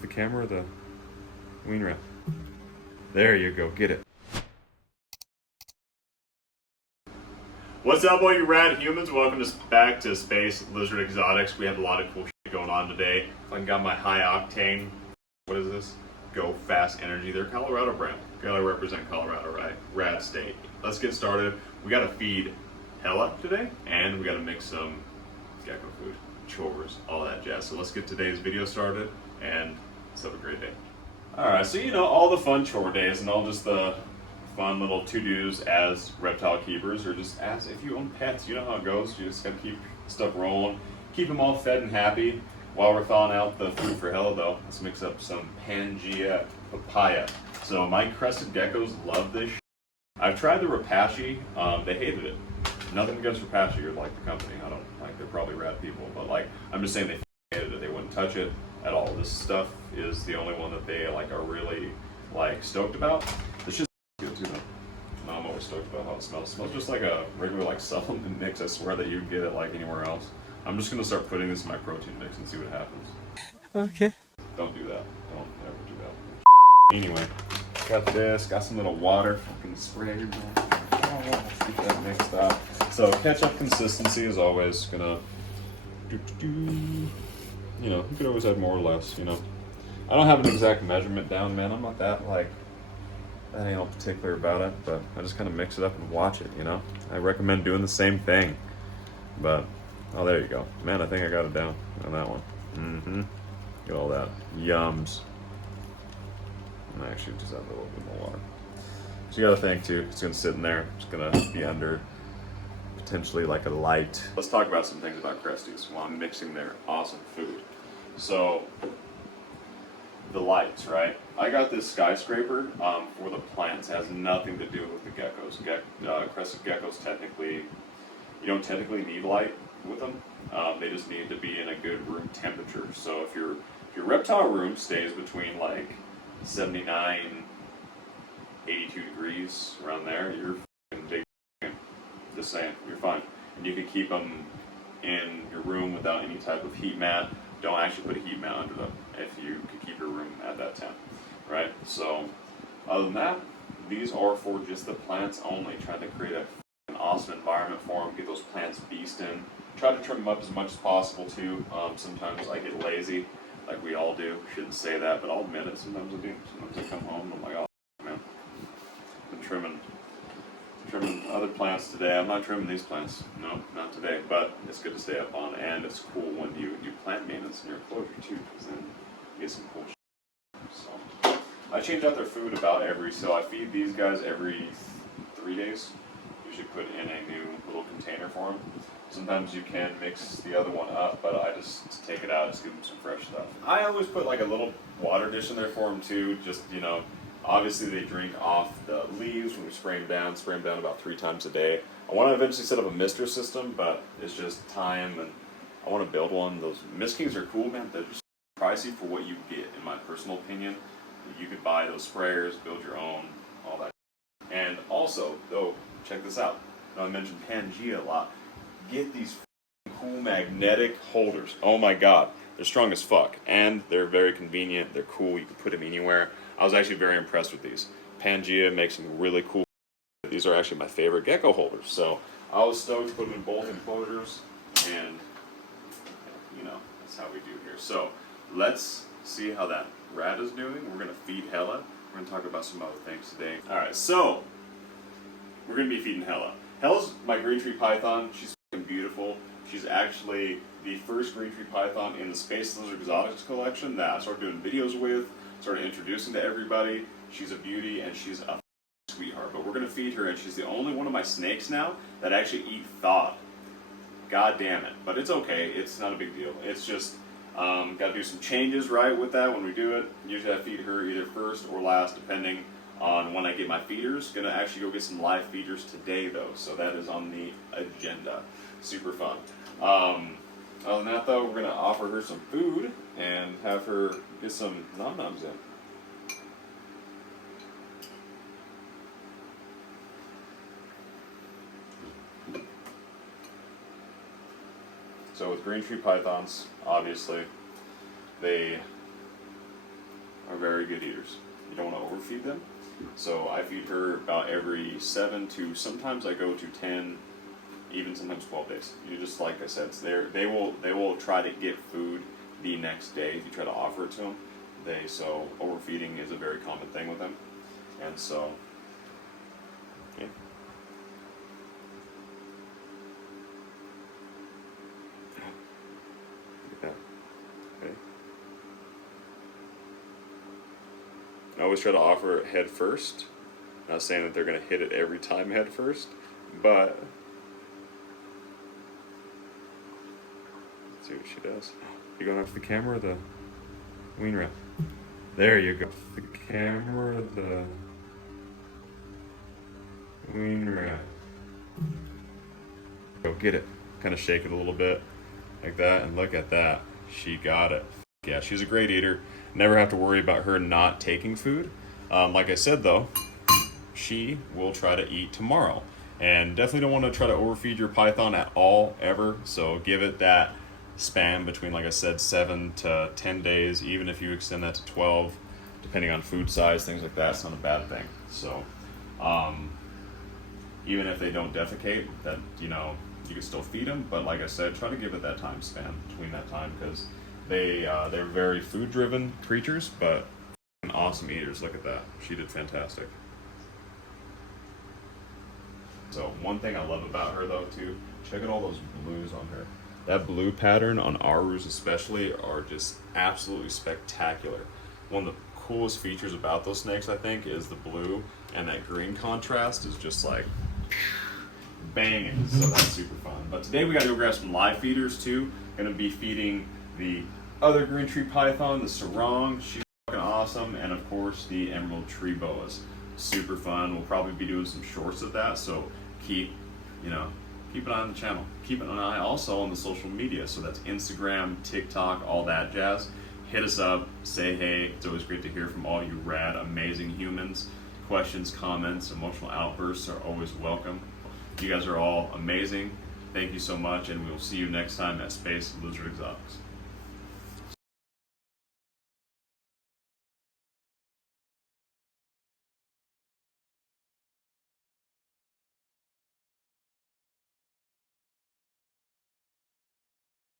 The camera or the wean wrap? There you go, get it. What's up, all you rad humans? Welcome back to Space Lizard Exotics. We have a lot of cool shit going on today. I got my high octane, what is this? Go Fast Energy. They're Colorado brand. Gotta represent Colorado, right? Rad state. Let's get started. We gotta feed Hella today, and we gotta make some gecko food, chores, all that jazz. So let's get today's video started, and let's have a great day. Alright, so all the fun chore days and all just the fun little to-dos as reptile keepers, or just as if you own pets. You know how it goes. You just gotta keep stuff rolling, keep them all fed and happy. While we're thawing out the food for Hella, though, let's mix up some Pangea papaya. So my crested geckos love this. I've tried the Rapashi. They hated it. Nothing against Rapashi or like the company. I don't like. They're probably rad people, but like I'm just saying they hated it. They wouldn't touch it at all. This stuff is the only one that they like are really like stoked about. It's just good too, though. No, I'm always stoked about how it smells. It smells just like a regular like supplement mix. I swear that you'd get it like anywhere else. I'm just gonna start putting this in my protein mix and see what happens. Okay. Don't do that. Don't ever do that. Anyway, got this. Got some little water. Fucking spray. Oh, let's get that mixed up. So ketchup consistency is always gonna. You could always add more or less. I don't have an exact measurement down, man. I'm not that like. That ain't all particular about it, but I just kind of mix it up and watch it. I recommend doing the same thing, but. Oh, there you go. Man, I think I got it down on that one. Mm-hmm. Get all that. Yums. And I actually just add a little bit more water. So you gotta think, too, it's gonna sit in there. It's gonna be under potentially like a light. Let's talk about some things about Cresties while I'm mixing their awesome food. So, the lights, right? I got this skyscraper for the plants. It has nothing to do with the geckos. Crested geckos technically, you don't technically need light with them. They just need to be in a good room temperature. So if your reptile room stays between like 79, 82 degrees around there, you're big. Just saying, you're fine. And you can keep them in your room without any type of heat mat. Don't actually put a heat mat under them if you can keep your room at that temp, right? So other than that, these are for just the plants only, trying to create an awesome environment for them, get those plants beasting. Try to trim them up as much as possible too. Sometimes I get lazy, like we all do. Shouldn't say that, but I'll admit it. Sometimes I do. Sometimes I come home and I'm like, oh man, I've been trimming other plants today. I'm not trimming these plants. No, not today. But it's good to stay up on, and it's cool when you do plant maintenance in your enclosure too, because then you get some cool shit. So I change out their food about so I feed these guys every 3 days. Usually put in a new little container for them. Sometimes you can mix the other one up, but I just take it out, just give them some fresh stuff. I always put like a little water dish in there for them too, just, obviously they drink off the leaves when we spray them down about 3 times a day. I want to eventually set up a mister system, but it's just time, and I want to build one. Those Mist Kings are cool, man. They're just pricey for what you get, in my personal opinion. You could buy those sprayers, build your own, all that. And also, though, check this out. I mentioned Pangea a lot. Get these cool magnetic holders. Oh my god, they're strong as fuck, and they're very convenient. They're cool. You can put them anywhere. I was actually very impressed with these. Pangea makes them really cool. These are actually my favorite gecko holders. So I was stoked to put them in both enclosures, and that's how we do here. So let's see how that rat is doing. We're gonna feed Hella. We're gonna talk about some other things today. All right, so we're gonna be feeding Hella. Hella's my green tree python. She's beautiful. She's actually the first green tree python in the Space Lizard Exotics collection that I started doing videos with, started introducing to everybody. She's a beauty and she's a sweetheart. But we're going to feed her, and she's the only one of my snakes now that actually eat thawed. God damn it. But it's okay. It's not a big deal. It's just got to do some changes right with that when we do it. Usually I feed her either first or last, depending on when I get my feeders. Gonna actually go get some live feeders today though, so that is on the agenda. Super fun. Other than that though, we're gonna offer her some food and have her get some nom-noms in. So with green tree pythons, obviously, they very good eaters. You don't want to overfeed them. So I feed her about every 7 to, sometimes I go to 10, even sometimes 12 days. You just, like I said, they will try to get food the next day if you try to offer it to them. So overfeeding is a very common thing with them, and so yeah. Look at that. Okay. I always try to offer it head first. Not saying that they're going to hit it every time head first, but let's see what she does. You going after the camera or the wean wrap? There you go. The camera or the wean wrap. Go get it. Kind of shake it a little bit like that, and look at that. She got it. Yeah, she's a great eater. Never have to worry about her not taking food. Like I said though, she will try to eat tomorrow. And definitely don't want to try to overfeed your python at all, ever. So give it that span between, like I said, 7 to 10 days. Even if you extend that to 12, depending on food size, things like that, it's not a bad thing. So even if they don't defecate, that, you know, you can still feed them. But like I said, try to give it that time span between that time, because they're very food driven creatures, but awesome eaters. Look at that. She did fantastic. So one thing I love about her though too, check out all those blues on her. That blue pattern on Arus especially are just absolutely spectacular. One of the coolest features about those snakes, I think, is the blue, and that green contrast is just like banging. So that's super fun. But today we got to go grab some live feeders too. Gonna be feeding the other green tree python, the sarong. She's fucking awesome, and of course the emerald tree boas. Super fun. We'll probably be doing some shorts of that, so keep an eye on the channel. Keep an eye also on the social media, so that's Instagram, TikTok, all that jazz. Hit us up, say hey. It's always great to hear from all you rad, amazing humans. Questions, comments, emotional outbursts are always welcome. You guys are all amazing. Thank you so much, and we'll see you next time at Space Lizard Exotics.